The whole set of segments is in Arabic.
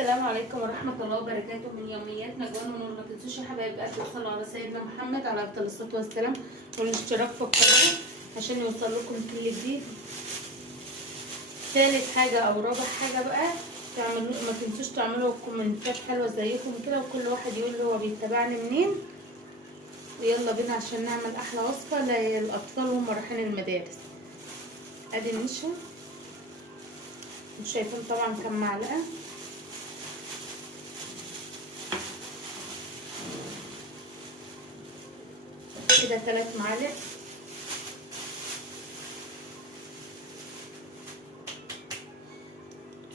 السلام عليكم ورحمة الله وبركاته. من يوميات نجوان ونور. ما تنسوش يا حبايب قلبي تصلوا على سيدنا محمد عليه أفضل الصلاة والسلام والاشتراك في القناة عشان يوصل لكم كل جديد. ثالث حاجة أو رابع حاجة بقى تعملوا، ما تنسوش تعملوا كومنتات حلوة زيكم كده، وكل واحد يقول هو بيتابعني منين، ويلا بينا عشان نعمل أحلى وصفة للأطفال وهم رايحين المدارس. أدي النشا مش شايفين طبعا كام معلقة. كده 3 معالق.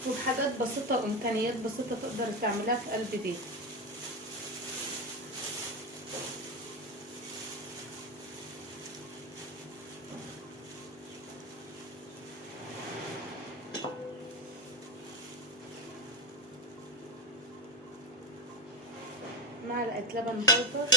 وحاجات بسيطة وإمكانيات بسيطة تقدر تعملها في قلب بيت. معلقة لبن بودر،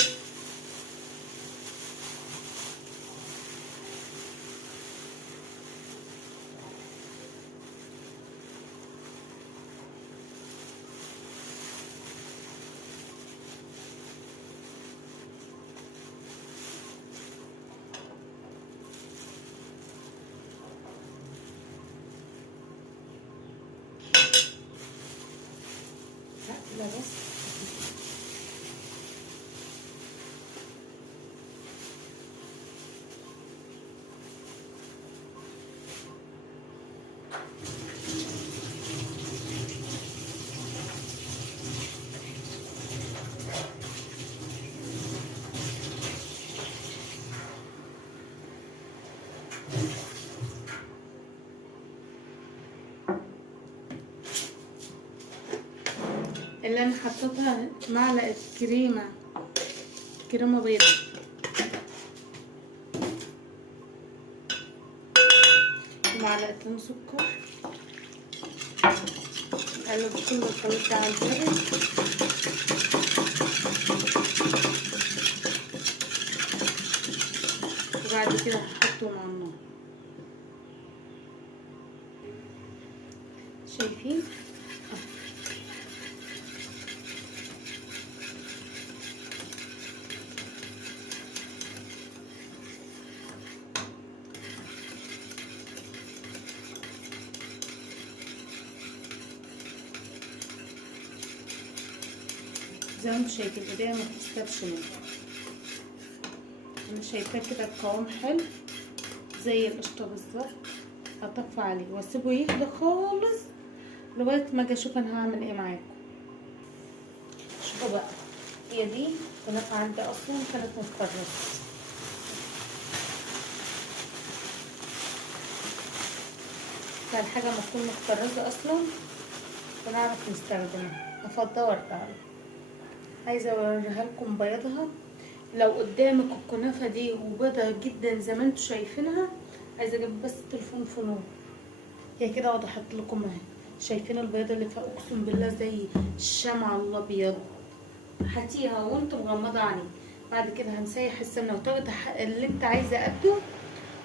لا بس اللي انا حطيتها معلقة كريمة بيضة، ومعلقتين سكر. اقلب كل الخليط ده على البارد. وبعد كده هحطهم على النار. شايفين زي ما انتوا شايفين ايديا ما بتستبش منه. انا شايفاه كده القوام حلو زي القشطه بالظبط. هطفي عليه واسيبه يهدى خالص لغايه ما اجي اشوف انا هعمل ايه معاكم. شوفوا بقى، هي دي كنافه عندي اصلا كانت متفرزه، كان حاجه ما تكون متفرزه اصلا ونعرف نستخدمها. افضل وارجع. عايزه اوريها لكم بياضها. لو قدامك الكنافه دي وبيضه جدا زي ما انتوا شايفينها، عايزه اجيب بس تليفون في نور. هي كده وضحت لكم اهي. شايفين البيضه اللي فيها؟ اقسم بالله زي الشمعة الابيض. هاتيها وانت مغمضه عينيك. بعد كده هنسيح السمنه وتاخدي اللي انت عايزه قده.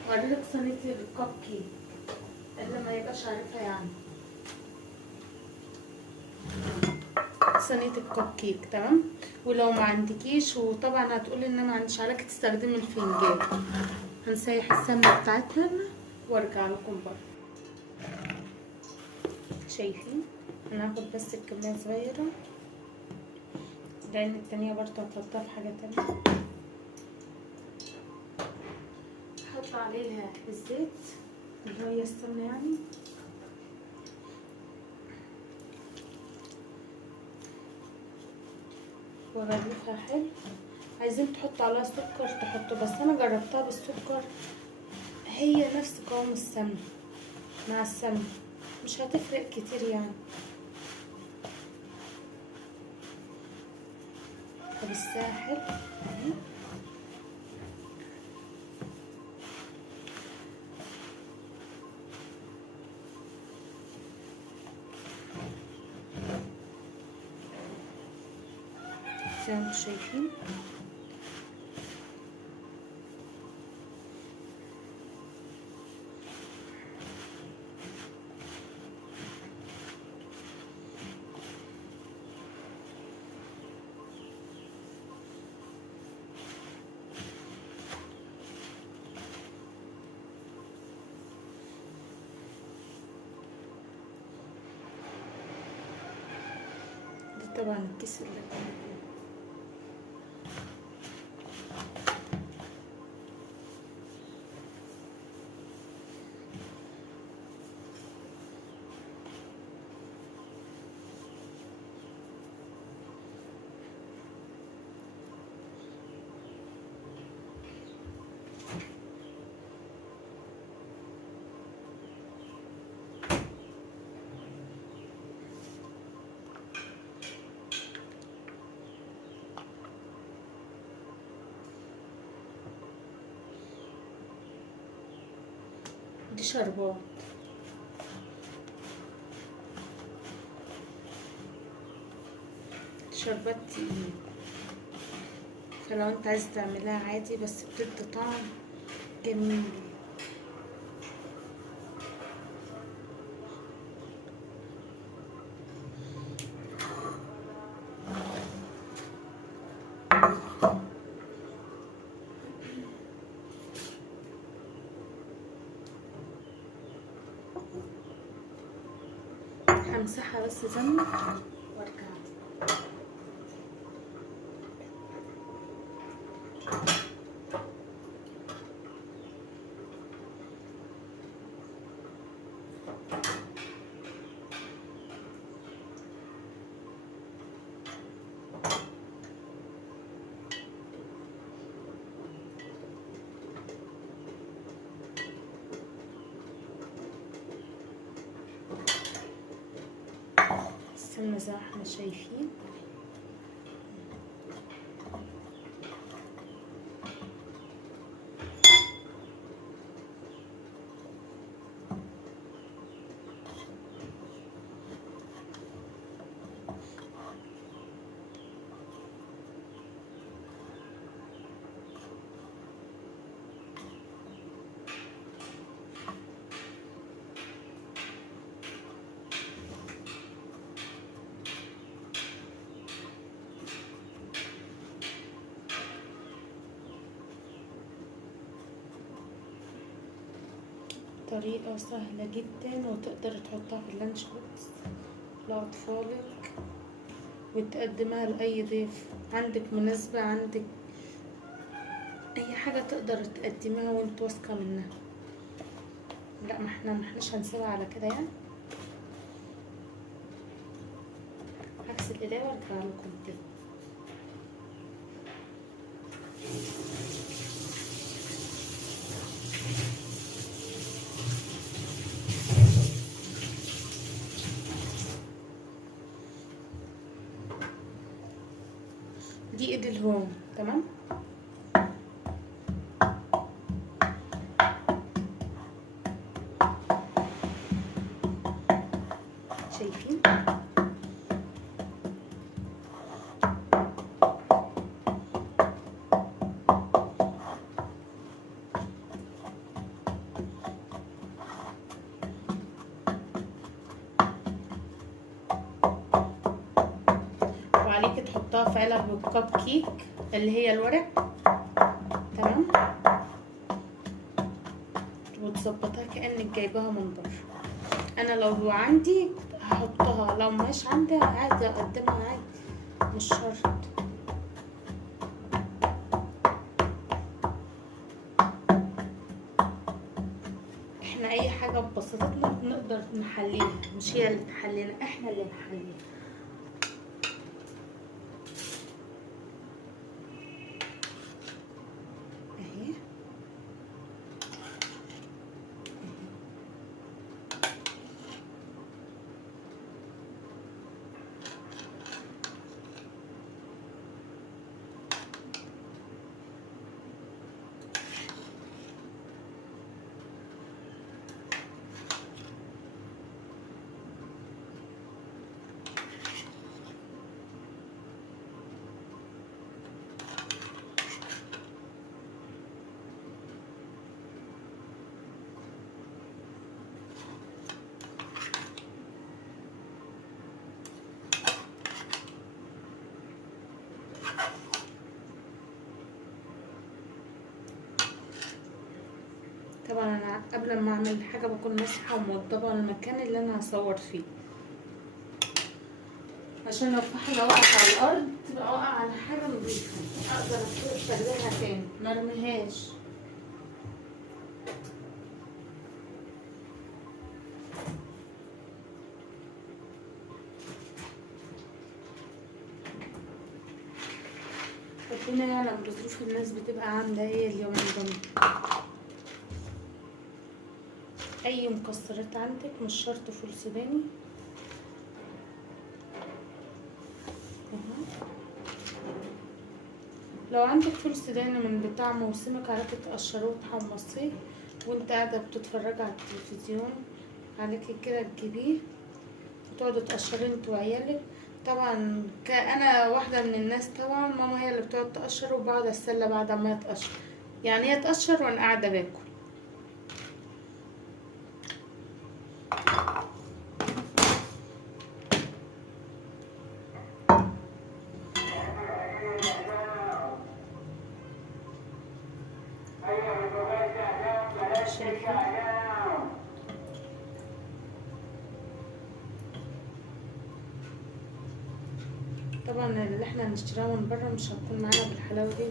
اوريلك صينيه الكب كيك اللي ما يبقاش عارفها يعني. صينيه الكب كيك تمام. ولو ما عندكيش، وطبعا هتقولي ان انا ما عنديش، عليك تستخدمي الفنجان. هنسيح السمنه بتاعتنا وارجع لكم برضه. شايفين هناخد بس الكميه صغيره لان التانية برضه هتحطها في حاجه تانية. هحط عليها الزيت اللي هي السمنه يعني. واغلفها حلو. عايزين تحطوا عليها سكر تحطوا، بس انا جربتها بالسكر هي نفس قوام السمنه مع السمنه، مش هتفرق كتير يعني. طب الساحل اهي. زي ما انتوا شايفين طبعا الكيس اللي دي شربات. شربات تقيل، فلو انت عايز تعملها عادي بس بتدي طعم جميل. همسحها بس زمن وارجع. السمنة زي ما احنا شايفين. طريقة سهلة جدا وتقدر تحطها في اللانش بوكس لأطفالك وتقدمها لأي ضيف، عندك مناسبة، عندك أي حاجة تقدر تقدمها وانت واثقة منها. لا ما احناش هنسيبها على كده يعني. عكس القلاية وارجع لكم تاني. دي ايد الهوم، تمام. شايفين وعليكي تحطها في علب الكب كيك اللي هي الورق، تمام، وتظبطها كأنك جايباها من بره. انا لو عندي هحطها، لو مش عندي عادي اقدمها عادي، مش شرط. احنا اي حاجة ببساطتنا بنقدر نحليها، مش هي اللي تحلينا، احنا اللي نحليها. اهي طبعا انا قبل ما اعمل حاجة بكون ماسحة وموضبة المكان اللي انا هصور فيه عشان لو في حاجة وقعت على الأرض تبقى واقعة على حاجة نضيفة، أقدر أستخدمها تاني مرميهاش. ربنا يعلم بظروف الناس بتبقى عاملة ايه اليومين دول. أي مكسرات عندك مش شرط فول سوداني. لو عندك فول سوداني من بتاع موسمك عليكي تقشروه وتحمصيه وانت قاعدة بتتفرجي على التلفزيون، عليكي كده تجيبيه وتقعدوا تقشريه انت وعيالك. طبعا انا واحدة من الناس، طبعا ماما هي اللي بتقعد تقشر وبقعد استنى بعد ما يتقشر، يعني هي تقشر وانا قاعدة باكل. شايفين طبعا اللي احنا هنشتريها من بره مش هتكون معانا بالحلاوه دي.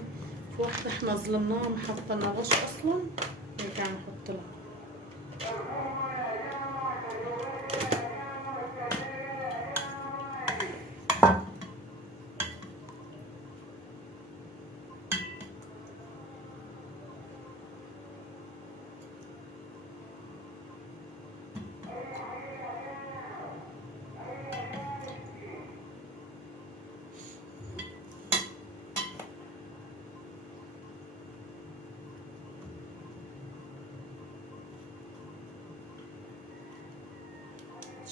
في واحده احنا ظلمناها ما حطيناهاش اصلا، نرجع نحط لها.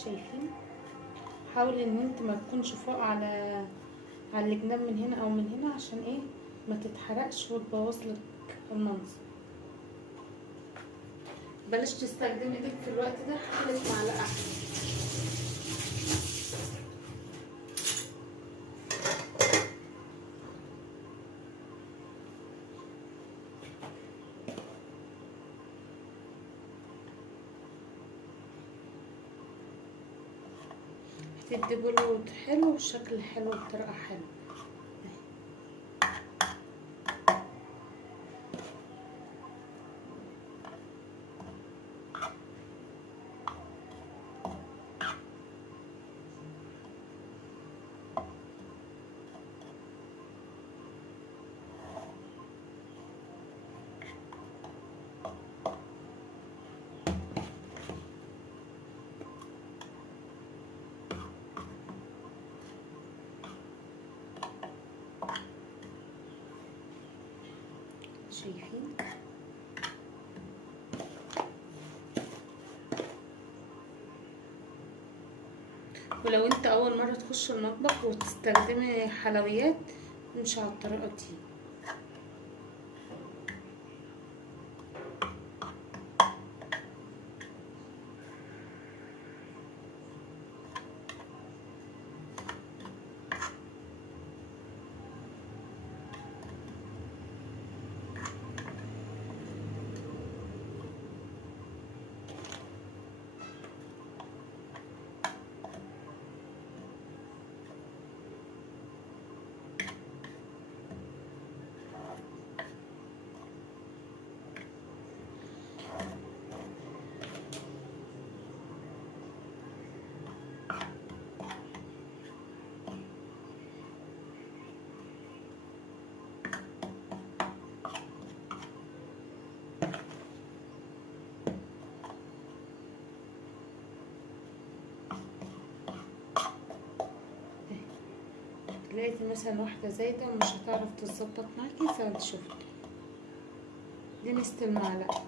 شايفين، حاولي ان انت ما تكونش فوق على الجناب من هنا او من هنا، عشان ايه ما تتحرقش وتبوظلك المنظر. بلاش تستخدمي ايدك في الوقت ده، حطلك معلقه احسن. هتدي بلوط حلو وشكل حلو بطريقه حلوه. شايفين، ولو انت اول مره تخش المطبخ وتستخدمي حلويات مش على الطريقه دي. لقيتي مثلا واحدة زايدة ومش هتعرف تظبط معاكي زي ما انت شفتي، دي مست المعلقة.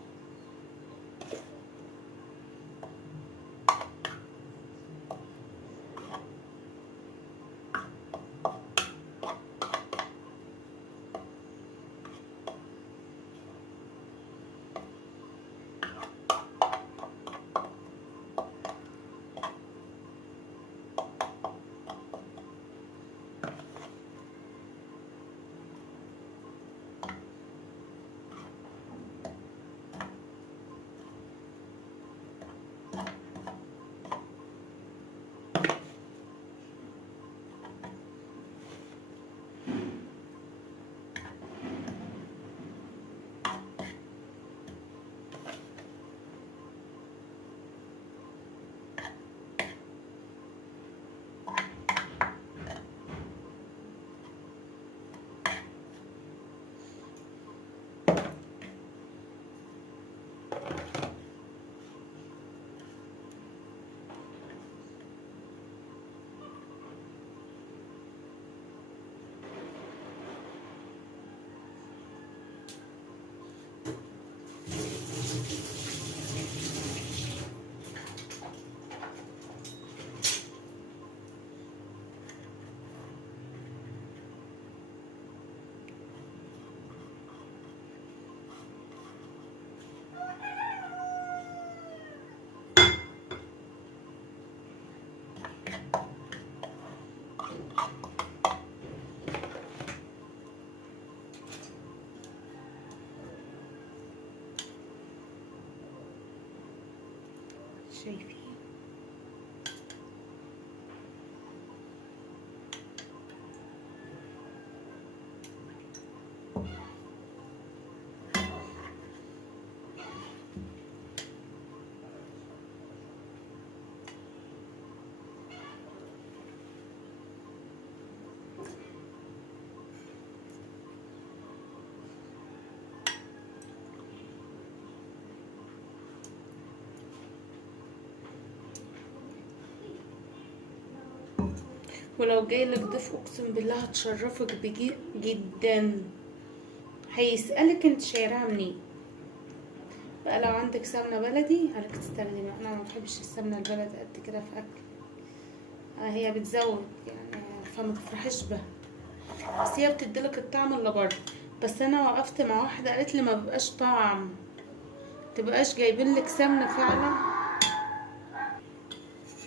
شايفين؟ ولو جايلك ضيف اقسم بالله هتشرفك بجي جدا. هيسألك انت شايراها منين. بقى لو عندك سمنة بلدي عليك تستخدمي. انا ما بحبش السمنة البلدي قد كده في اكل. هي بتزود يعني فما تفرحش بها، بس هي بتديلك الطعم اللي بره. بس انا وقفت مع واحدة قالت لي ما بيبقاش طعم، تبقاش جايبين لك سمنة فعلا.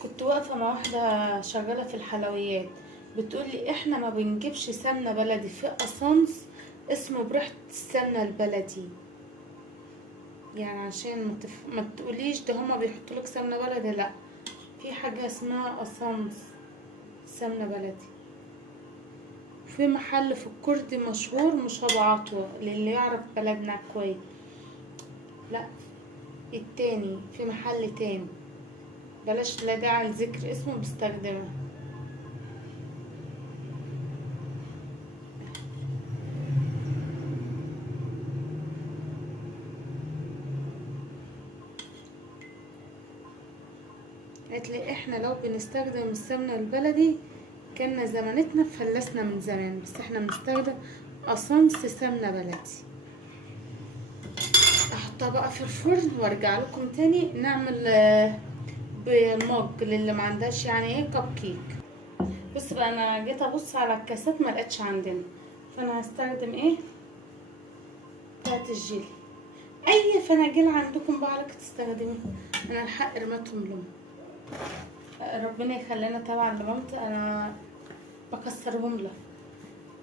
كنت واقفة مع واحدة شغالة في الحلويات بتقول لي احنا ما بنجيبش سمنة بلدي، في اسانس اسمه بريحة السمنة البلدي. يعني عشان ما تقوليش ده هما بيحطوا لك سمنة بلدي، لا، في حاجة اسمها اسانس سمنة بلدي. في محل في الكردي مشهور، مش هبعته للي يعرف بلدنا كويس، لا التاني في محل تاني بلاش لا داعي لذكر اسمه بستخدمه. قالت لي احنا لو بنستخدم السمنة البلدي كنا زمانتنا فلسنا من زمان، بس احنا بنستخدم اسانس سمنة بلدي. احطها بقى في الفرن وارجع لكم تاني نعمل بمج للي ما عندهاش يعني ايه كب كيك. بص بقى انا جيت ابص على الكاسات ما لقيتش عندنا، فانا هستخدم ايه بتاعت الجيلي. اي فناجيل عندكم بقى عليك تستخدميها، انا الحق رميتهم لهم. ربنا يخلينا طبعا لمامتي، انا بكسرهم لها.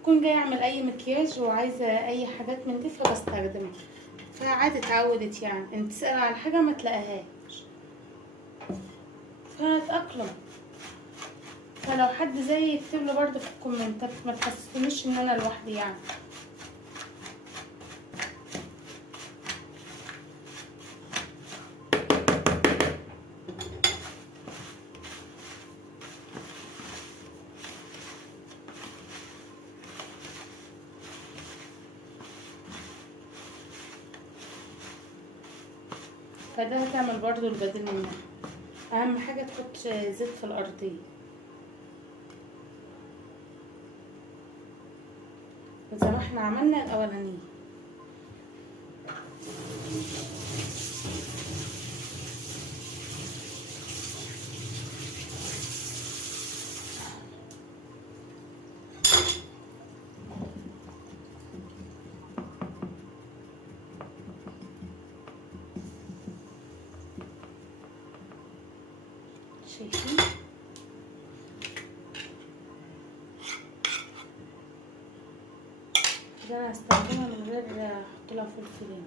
كون جاي اعمل اي مكياج وعايزه اي حاجات من دي فبستخدمها، فعادي اتعودت. يعني انت تسأل على حاجه ما تلاقيهاش فاتأقلم. فلو حد زيي يكتب لي برضه في الكومنتات، ما تحسسونيش ان انا لوحدي يعني. فده هتعمل برضه البديل منها. اهم حاجه تحط زيت في الارضيه زي ما احنا عملنا الاولانيه. شايفين؟ ده انا هستخدمها من غير احط لها فلفلين.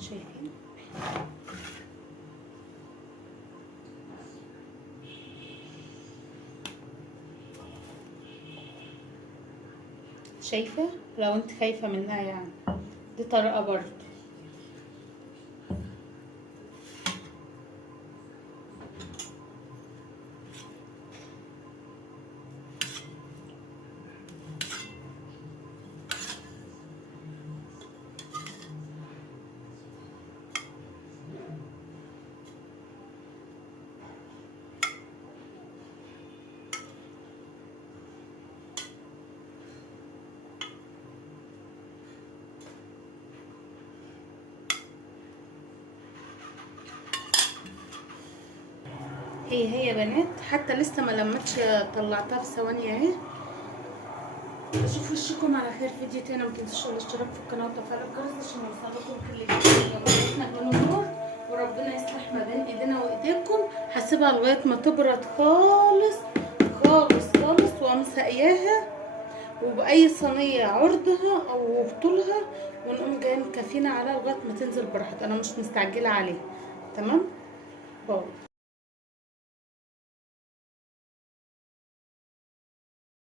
شايفين؟ شايفه؟ لو انت خايفه منها يعني دي طريقه برضه. هي بنات، حتى لسه ما لمتش، طلعتها في ثواني اهي. اشوف وشكم على خير فيديو تاني. ما تنسوش الاشتراك في القناه وتفعيل الجرس عشان يوصلكم كل جديد. جمعتنا بنور، وربنا يصلح ما بين ايدينا وايديكم. هسيبها لغايه ما تبرد خالص خالص خالص، واقوم ساقياها وبأي صينيه عرضها او بطولها، ونقوم جايه مكفينا عليها لغايه ما تنزل براحتها. انا مش مستعجله عليها. تمام. باي.